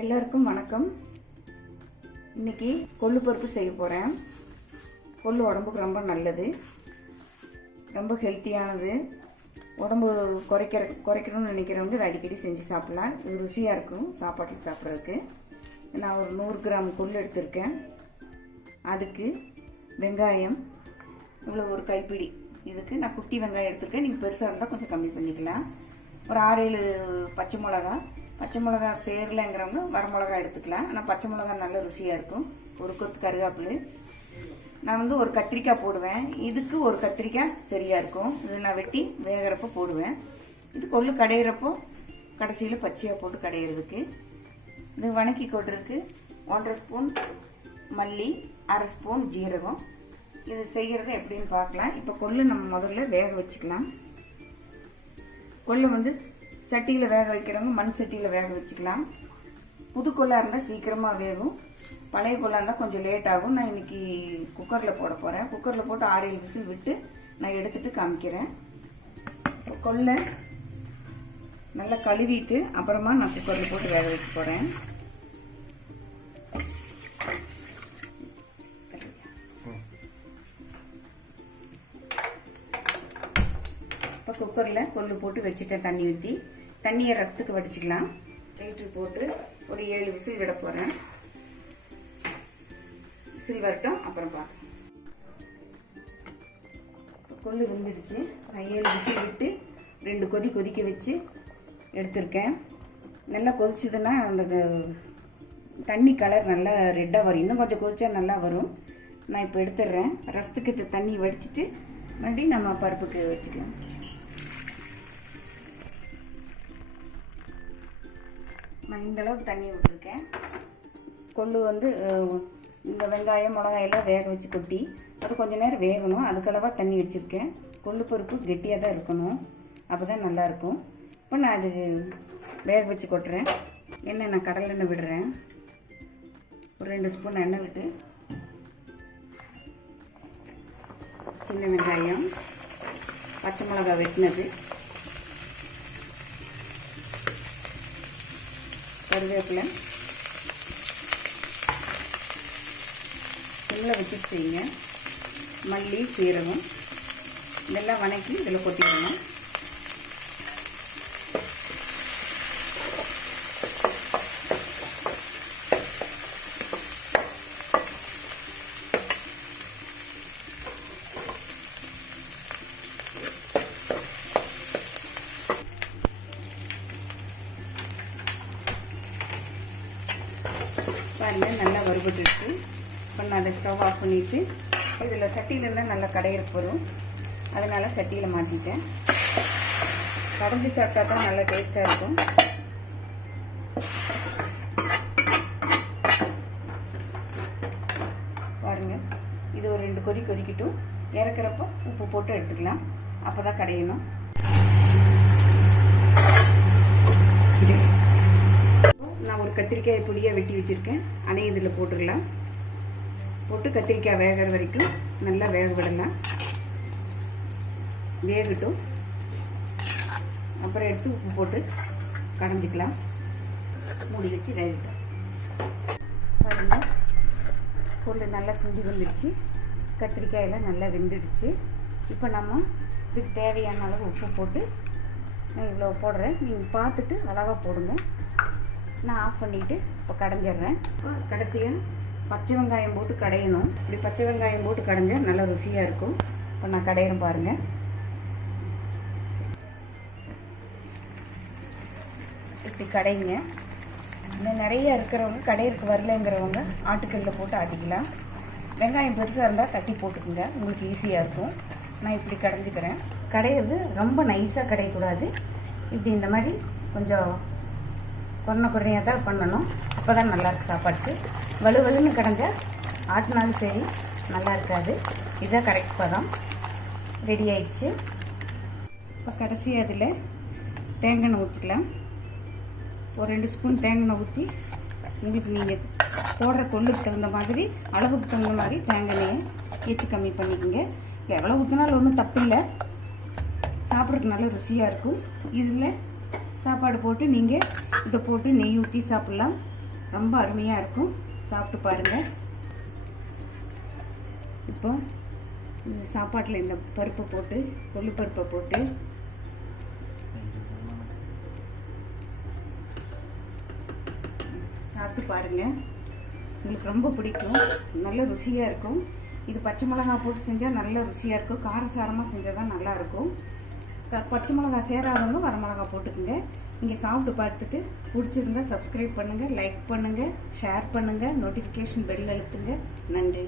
எல்லாருக்கும் வணக்கம். இன்னைக்கு கொள்ளு பருப்பு செய்ய போகிறேன். கொள்ளு உடம்புக்கு ரொம்ப நல்லது, ரொம்ப ஹெல்த்தியானது. உடம்பு குறைக்கணும்னு நினைக்கிறவங்க இதை அடிக்கடி செஞ்சு சாப்பிட்லாம். இது ருசியாக இருக்கும் சாப்பாட்டில் சாப்பிட்றதுக்கு. நான் ஒரு 100 கிராம் கொள்ளு எடுத்திருக்கேன். அதுக்கு வெங்காயம் இவ்வளோ ஒரு கைப்பிடி. இதுக்கு நான் குட்டி வெங்காயம் எடுத்திருக்கேன். நீங்கள் பெருசாக இருந்தால் கொஞ்சம் கம்மி பண்ணிக்கலாம். ஒரு 6-7 பச்சை மிளகா சேரலைங்கிறவங்க வரமிளகா எடுத்துக்கலாம். ஆனால் பச்சை மிளகா நல்ல ருசியாக இருக்கும். ஒரு கொத்து கருவேப்பிலை. நான் ஒரு கத்திரிக்காய் போடுவேன். இதுக்கு ஒரு கத்திரிக்காய் சரியாக இருக்கும். இது நான் வெட்டி வேகிறப்போ போடுவேன். இது கொள்ளு கடையிறப்போ கடைசியில் பச்சையாக போட்டு கடையிறதுக்கு. இது வணக்கி கொட்டுறதுக்கு 1½ ஸ்பூன் மல்லி, 1/2 ஸ்பூன் ஜீரகம். இது செய்கிறது எப்படின்னு பார்க்கலாம். இப்போ கொள்ளு நம்ம முதல்ல வேக வச்சுக்கலாம். கொள்ளு சட்டியில் வேக வைக்கிறவங்க மண் சட்டியில் வேக வச்சுக்கலாம். புது கொள்ளாக இருந்தால் சீக்கிரமாக வேகும். பழைய கொள்ளாக இருந்தால் கொஞ்சம் லேட் ஆகும். நான் இன்னைக்கு குக்கரில் போட போகிறேன். குக்கரில் போட்டு 6-7 விசில் விட்டு நான் எடுத்துட்டு காமிக்கிறேன். கொள்ளை நல்லா கழுவிட்டு அப்புறமா நான் குக்கரில் போட்டு வேக வைக்க போகிறேன். இப்போ குக்கரில் கொள்ளு போட்டு வச்சுட்டேன். தண்ணி ஊற்றி தண்ணியை ரசத்துக்கு வடிச்சுக்கலாம். லைட்டர் போட்டு ஒரு 7 விசில் விட போகிறேன். விசில் வரட்டும், அப்புறம் பார்க்கலாம். கொள்ளு வெந்துடுச்சு. நான் 7 விசில் விட்டு 2 கொதி கொதிக்க வச்சு எடுத்திருக்கேன். நல்லா கொதிச்சதுன்னா அந்த தண்ணி கலர் நல்லா ரெட்டாக வரும். இன்னும் கொஞ்சம் கொதிச்சா நல்லா வரும். நான் இப்போ எடுத்துடுறேன். ரசத்துக்கு தண்ணி வடிச்சிட்டு மறுபடியும் நம்ம பருப்புக்கு வச்சுக்கலாம். நான் இந்தளவுக்கு தண்ணி விட்டுருக்கேன். கொள்ளு இந்த வெங்காயம் மிளகாயெல்லாம் வேக வச்சு கொட்டி அது கொஞ்சம் நேரம் வேகணும். அதுக்களவாக தண்ணி வச்சுருக்கேன். கொள்ளு பருப்பு கெட்டியாக தான் இருக்கணும், அப்போ தான் நல்லாயிருக்கும். இப்போ நான் அது வேக வச்சு கொட்டுறேன். எண்ணெய் நான் கடலை எண்ணெய் விடுறேன். ஒரு 2 ஸ்பூன் எண்ணெய் விட்டு சின்ன வெங்காயம், பச்சை மிளகா வெட்டினது, கருவேப்பிலை சிம்மில் வச்சுட்டு செய்யுங்க. மல்லி, சீரகம் இதெல்லாம் வணக்கி இதில் கொட்டிடணும். பாருங்கள், நல்லா வறுபட்டுருச்சு. இப்போ நான் அதை ஸ்டவ் ஆஃப் பண்ணிவிட்டு இதில் சட்டியில் இருந்தால் நல்லா கடையிறக்கு வரும். அதனால் சட்டியில் மாட்டிட்டேன். கடைஞ்சி சாப்பிட்டா தான் நல்லா டேஸ்ட்டாக இருக்கும். பாருங்கள், இது ஒரு 2 கொதி கொதிக்கட்டும். இறக்குறப்போ உப்பு போட்டு எடுத்துக்கலாம். அப்போ தான் கடையணும். நான் ஒரு கத்திரிக்காய் பொடியாக வெட்டி வச்சுருக்கேன். அதையும் இதில் போட்டுடலாம். போட்டு கத்திரிக்காய் வேகிற வரைக்கும் நல்லா வேக விடலாம். வேகட்டும். அப்புறம் எடுத்து உப்பு போட்டு கடைஞ்சிக்கலாம். மூடி வச்சு வேகட்டும். பாருங்கள், கொள்ளு நல்லா சுண்டி வந்துடுச்சு. கத்திரிக்காயெல்லாம் நல்லா வெந்துடுச்சு. இப்போ நம்ம இதுக்கு தேவையான அளவு உப்பு போட்டு நான் இவ்வளோ போடுறேன். நீங்கள் பார்த்துட்டு அளவாக போடுங்க. நான் ஆஃப் பண்ணிவிட்டு இப்போ கடைஞ்சிட்றேன். கடைசியாக பச்சை வெங்காயம் போட்டு கடையணும். இப்படி பச்சை வெங்காயம் போட்டு கடைஞ்சால் நல்லா ருசியாக இருக்கும். இப்போ நான் கடையிறேன் பாருங்கள். இப்படி கடைங்க. இன்னும் நிறைய இருக்கிறவங்க கடையிறக்கு வரலைங்கிறவங்க ஆட்டுக்கல்லில் போட்டு ஆட்டிக்கலாம். வெங்காயம் பெருசாக இருந்தால் தட்டி போட்டுக்குங்க, உங்களுக்கு ஈஸியாக இருக்கும். நான் இப்படி கடைஞ்சிக்கிறேன். கடையிறது ரொம்ப நைஸாக கடையக்கூடாது. இப்படி இந்த மாதிரி கொஞ்சம் குறையாக தான் பண்ணணும். அப்போ தான் நல்லாயிருக்கு சாப்பாட்டுக்கு. வலுவலுன்னு கடைஞ்சால் ஆட்டினாலும் சரி நல்லா இருக்காது. இதுதான் கரெக்ட் பதம். ரெடி ஆயிடுச்சு. இப்போ கடைசியாக அதில் தேங்காய் எண்ணெய் ஊற்றிக்கலாம். ஒரு 2 ஸ்பூன் தேங்காய் எண்ணெய் ஊற்றி உங்களுக்கு நீங்கள் போடுற கொள்ளுக்கு தகுந்த மாதிரி அளவுக்கு தகுந்த மாதிரி தேங்காய் எண்ணெயை ஏச்சு கம்மி பண்ணிக்கோங்க. எவ்வளோ ஊற்றினாலும் ஒன்றும் தப்பு இல்லை. சாப்பிட்றதுக்கு நல்ல ருசியாக இருக்கும். இதில் சாப்பாடு போட்டு நீங்கள் இதை போட்டு நெய் ஊற்றி சாப்பிட்லாம். ரொம்ப அருமையாக இருக்கும். சாப்பிட்டு பாருங்கள். இப்போ இந்த சாப்பாட்டில் இந்த பருப்பை போட்டு, கொள்ளு பருப்பை போட்டு சாப்பிட்டு பாருங்கள். உங்களுக்கு ரொம்ப பிடிக்கும். நல்ல ருசியாக இருக்கும். இது பச்சை மிளகாய் போட்டு செஞ்சால் நல்ல ருசியாக இருக்கும். காரசாரமாக செஞ்சால் தான் நல்லாயிருக்கும். பச்சை மிளகாய் சேராதவங்க வரமிளகா போட்டுக்குங்க. நீங்கள் சாப்பிட்டு பார்த்துட்டு பிடிச்சிருந்தா சப்ஸ்கிரைப் பண்ணுங்கள், லைக் பண்ணுங்கள், ஷேர் பண்ணுங்கள், நோட்டிஃபிகேஷன் பெல் அழுத்துங்க. நன்றி.